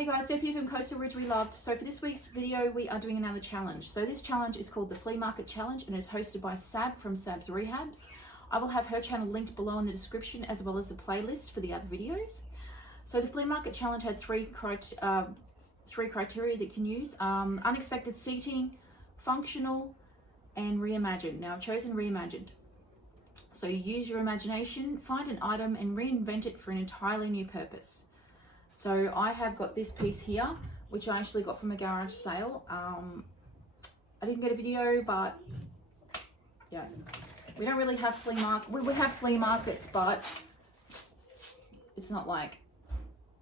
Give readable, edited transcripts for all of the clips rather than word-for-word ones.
Hey guys, Deb here from Coastal Ridge We Loved. So for this week's video, we are doing another challenge. So this challenge is called the Flea Market Challenge and is hosted by Sabs from Sabs Rehabs. I will have her channel linked below in the description as well as a playlist for the other videos. So the Flea Market Challenge had three criteria that you can use. Unexpected seating, functional, and reimagined. Now I've chosen reimagined. So you use your imagination, find an item and reinvent it for an entirely new purpose. So I have got this piece here, which I actually got from a garage sale. I didn't get a video, but yeah, we don't really have flea market. We have flea markets, but it's not like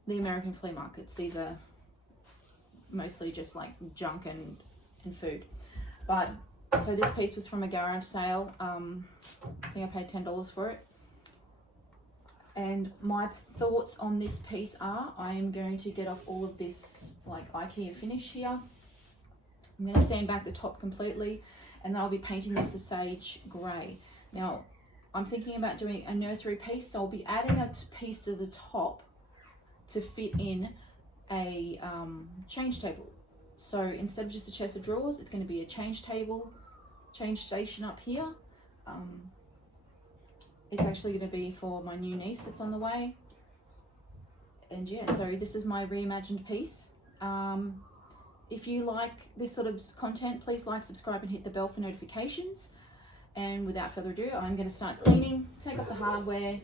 the American flea markets. These are mostly just like junk and food. But so this piece was from a garage sale. I think I paid $10 for it. And my thoughts on this piece are, I am going to get off all of this like IKEA finish here. I'm going to sand back the top completely, and then I'll be painting this a sage grey. Now, I'm thinking about doing a nursery piece, so I'll be adding a piece to the top to fit in a change table. So instead of just a chest of drawers, it's going to be a change table, change station up here. It's actually going to be for my new niece that's on the way. And yeah, so this is my reimagined piece. If you like this sort of content, please like, subscribe and hit the bell for notifications. And without further ado, I'm going to start cleaning, take off the hardware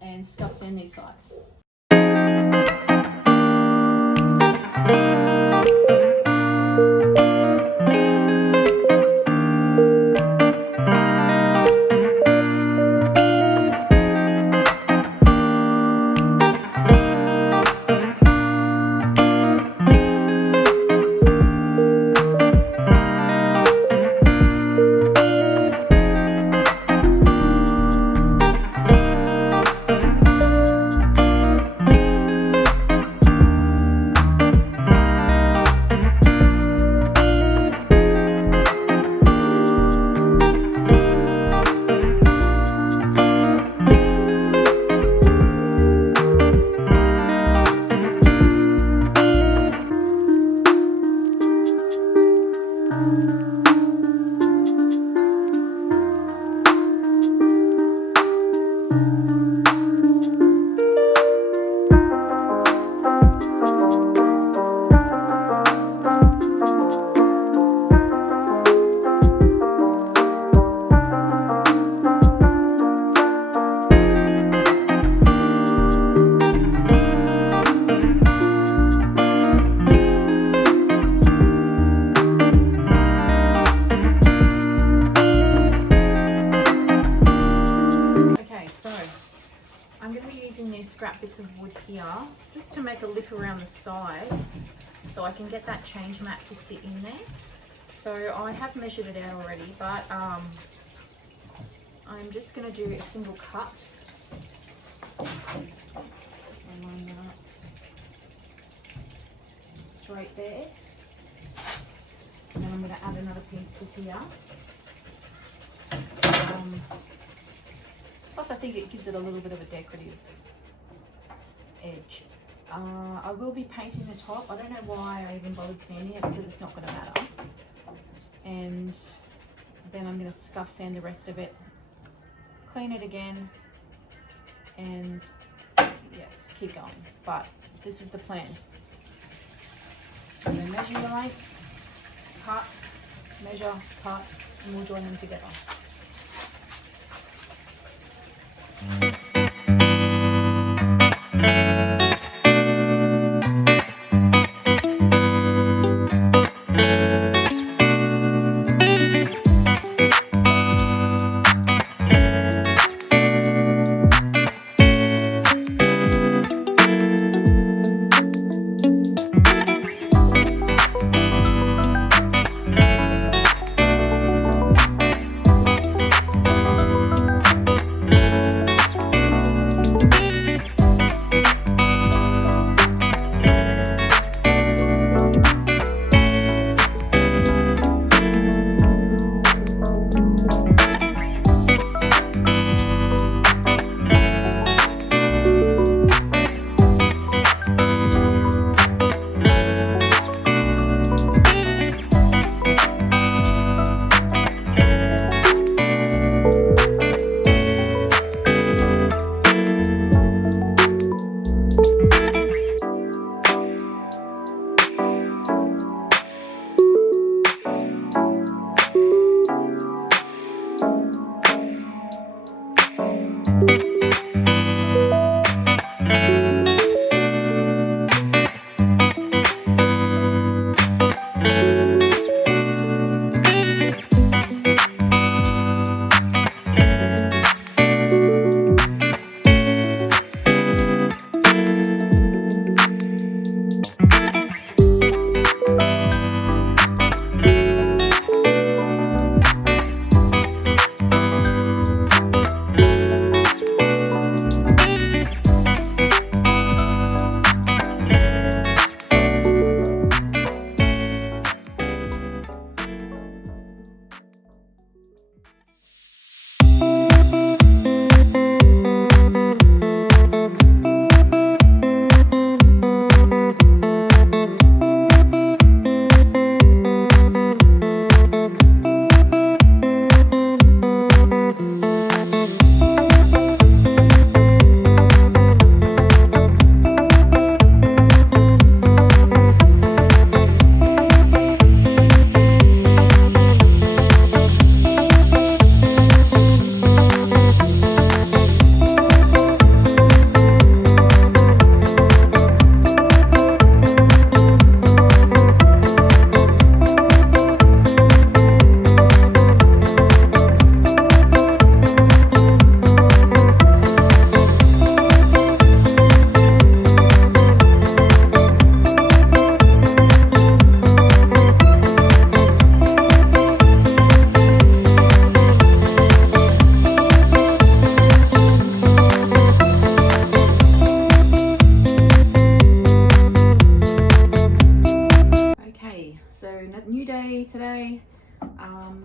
and scuff sand these sides. Scrap bits of wood here just to make a lip around the side so I can get that change mat to sit in there. So I have measured it out already, but I'm just going to do a single cut and line that up straight there, and then I'm going to add another piece to here. Plus I think it gives it a little bit of a decorative edge. I will be painting the top. I don't know why I even bothered sanding it because it's not going to matter. And then I'm going to scuff sand the rest of it, clean it again, and yes, keep going. But this is the plan. So measure your length, cut, measure, cut, and we'll join them together. day today.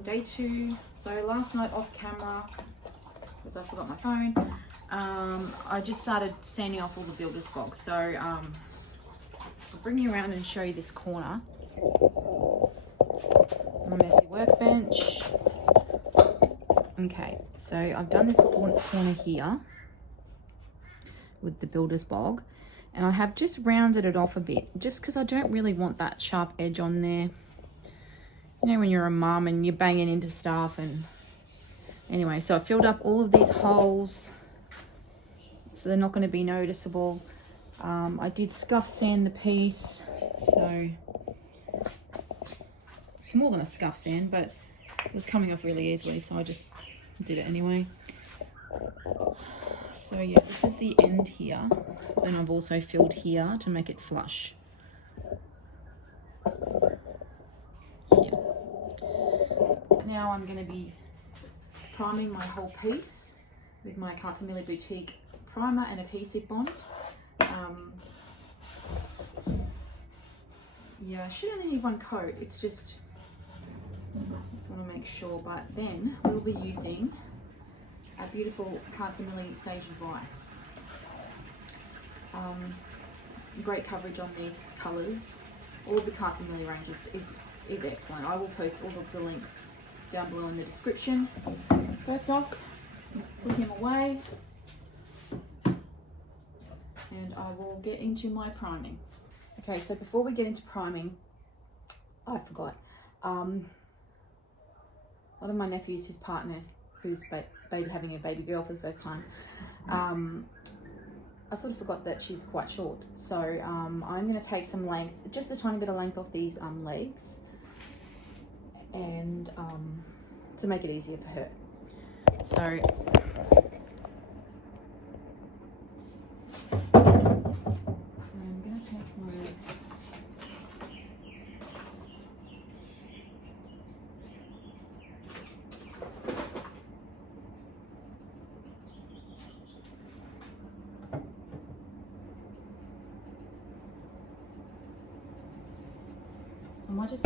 Day 2. So last night off camera, because I forgot my phone, I just started sanding off all the builder's box. So I'll bring you around and show you this corner. My messy workbench. Okay, so I've done this corner here with the builder's bog, and I have just rounded it off a bit just because I don't really want that sharp edge on there. You know, when you're a mum and you're banging into stuff. And anyway, so I filled up all of these holes so they're not going to be noticeable. I did scuff sand the piece, so it's more than a scuff sand, but it was coming off really easily, so I just did it anyway. So yeah, this is the end here, and I've also filled here to make it flush. Here. Now I'm going to be priming my whole piece with my Millie Boutique primer and adhesive bond. Yeah, I should only need one coat. It's just want to make sure. But then we'll be using a beautiful Millie Sage Advice. Great coverage on these colours. All of the Millie ranges is excellent. I will post all of the links down below in the description. First off, put him away, and I will get into my priming. Okay, so before we get into priming, I forgot. One of my nephews, his partner, who's having a baby girl for the first time, I sort of forgot that she's quite short. So I'm going to take some length, just a tiny bit of length off these legs, and to make it easier for her. So I'm going to take my I might just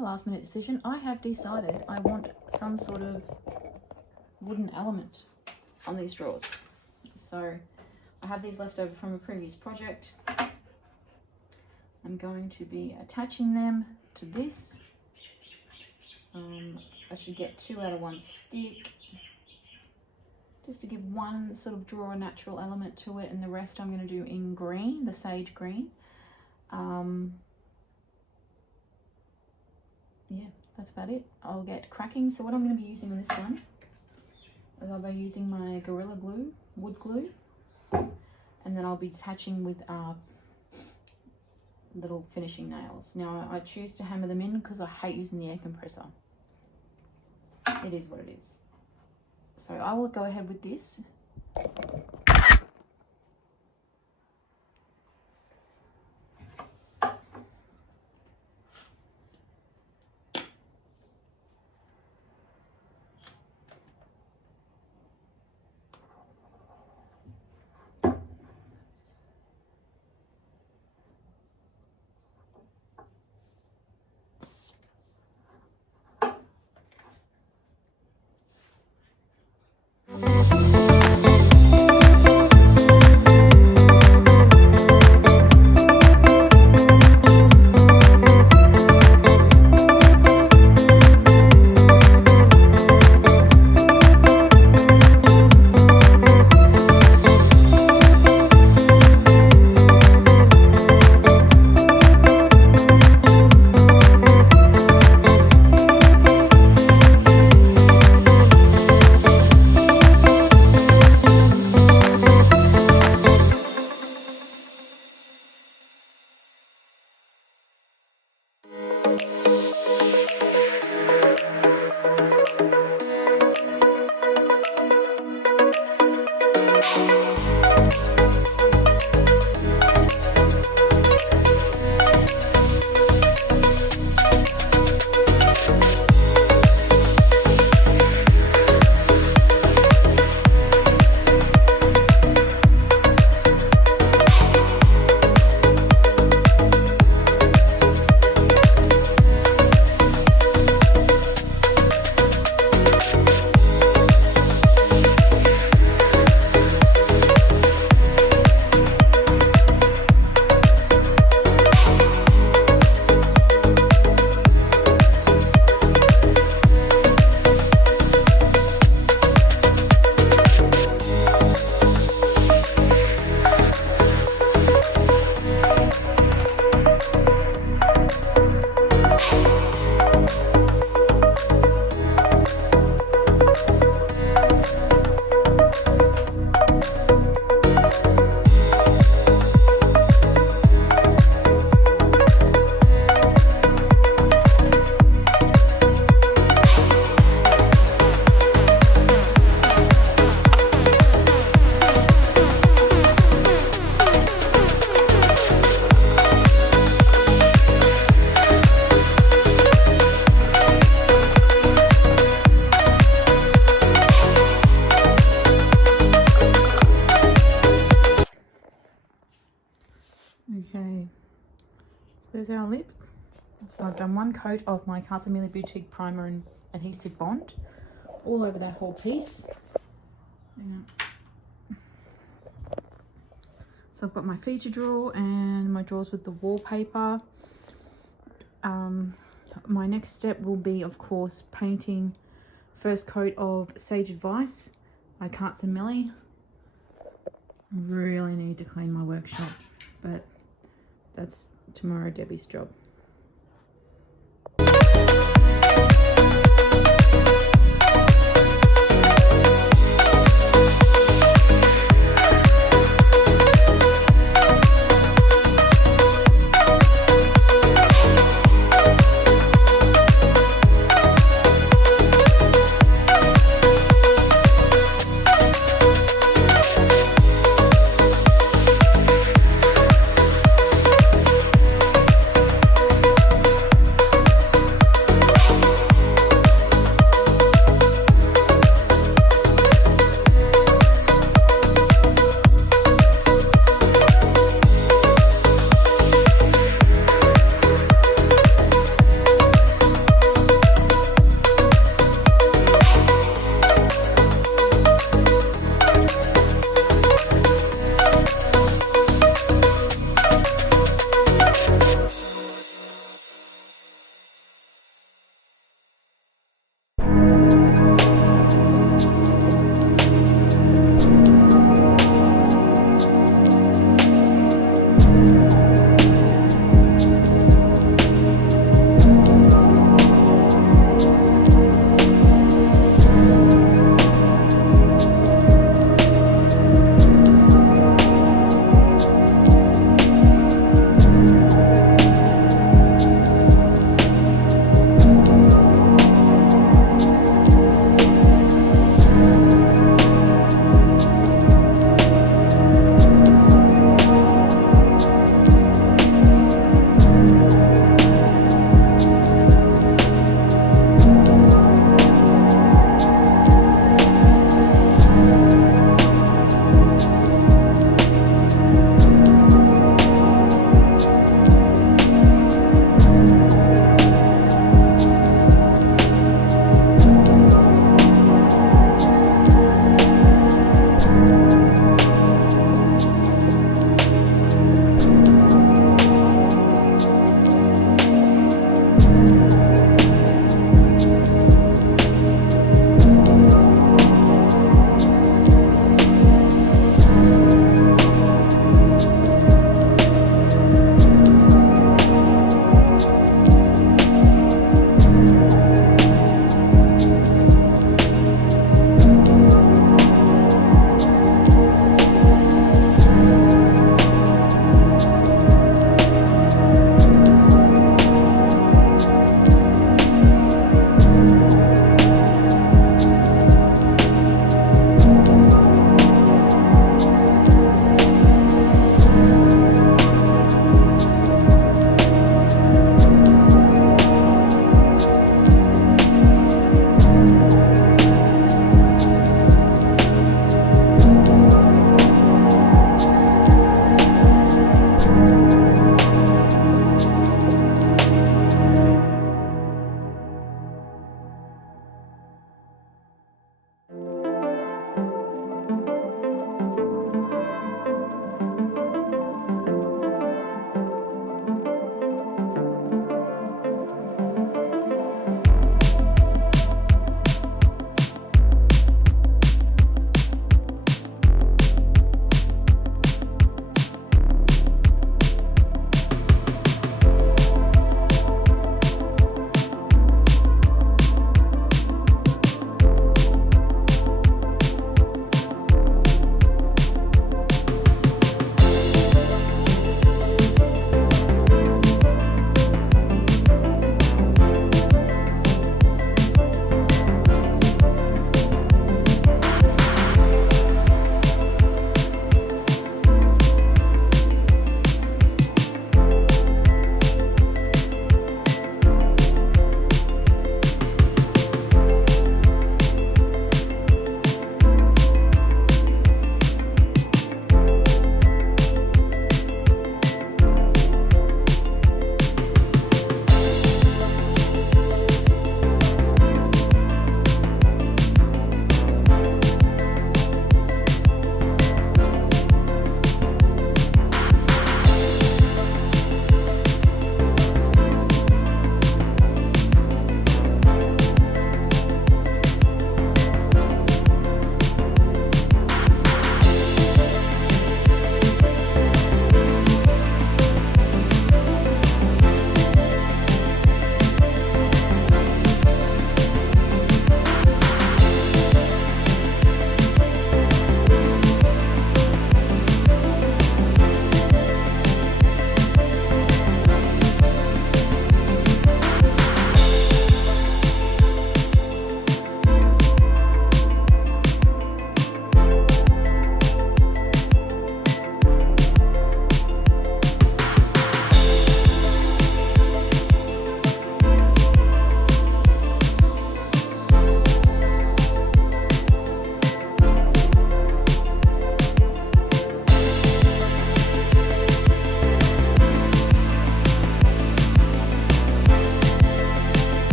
last minute decision. I have decided I want some sort of wooden element on these drawers. So I have these left over from a previous project. I'm going to be attaching them to this. I should get 2 out of 1 stick, just to give one sort of draw a natural element to it, and the rest I'm going to do in green, the sage green. Yeah, that's about it. I'll get cracking. So what I'm going to be using on this one is I'll be using my Gorilla Glue, wood glue, and then I'll be attaching with little finishing nails. Now I choose to hammer them in because I hate using the air compressor. It is what it is. So I will go ahead with this. there's our lip. So I've done one coat of my Millie Boutique primer and adhesive bond all over that whole piece. Yeah. So I've got my feature drawer and my drawers with the wallpaper. My next step will be, of course, painting first coat of Sage Advice by Millie. I really need to clean my workshop, but that's tomorrow Debbie's job.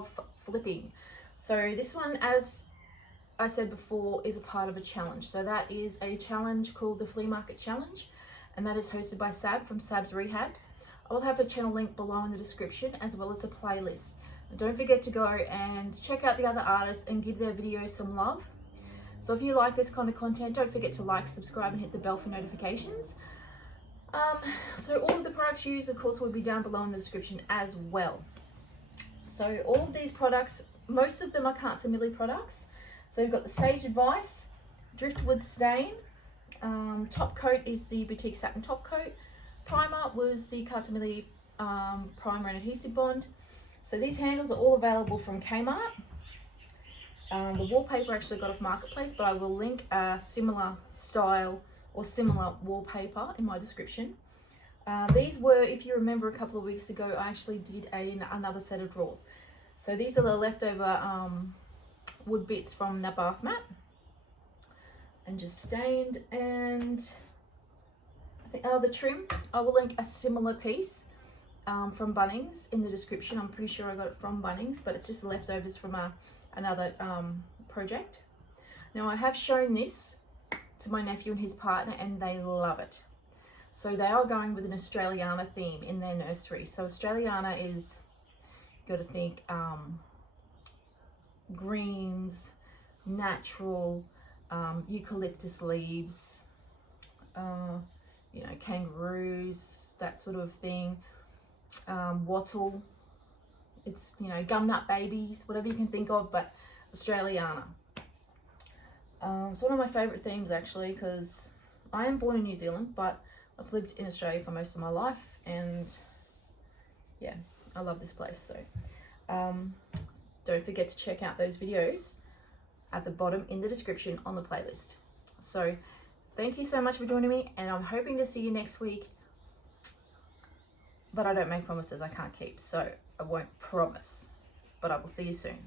of flipping. So this one, as I said before, is a part of a challenge. So that is a challenge called the Flea Market Challenge, and that is hosted by Sab from Sabs Rehabs. I will have a channel link below in the description, as well as a playlist. And don't forget to go and check out the other artists and give their videos some love. So if you like this kind of content, don't forget to like, subscribe, and hit the bell for notifications. So all of the products used, of course, will be down below in the description as well. So all of these products, most of them are Millie products. So we've got the Sage Advice, Driftwood Stain, top coat is the Boutique Satin top coat, primer was the Millie primer and adhesive bond. So these handles are all available from Kmart. The wallpaper I actually got off Marketplace, but I will link a similar style or similar wallpaper in my description. These were, if you remember a couple of weeks ago, I actually did another set of drawers. So these are the leftover wood bits from the bath mat, and just stained. And I think the trim, I will link a similar piece from Bunnings in the description. I'm pretty sure I got it from Bunnings, but it's just the leftovers from another project. Now I have shown this to my nephew and his partner, and they love it. So they are going with an Australiana theme in their nursery. So Australiana is, you got to think greens, natural, eucalyptus leaves, you know, kangaroos, that sort of thing, wattle, it's, you know, gum nut babies, whatever you can think of, but Australiana. It's one of my favourite themes actually, because I am born in New Zealand, but I've lived in Australia for most of my life, and yeah, I love this place. So don't forget to check out those videos at the bottom in the description on the playlist. So thank you so much for joining me, and I'm hoping to see you next week, but I don't make promises I can't keep, so I won't promise, but I will see you soon.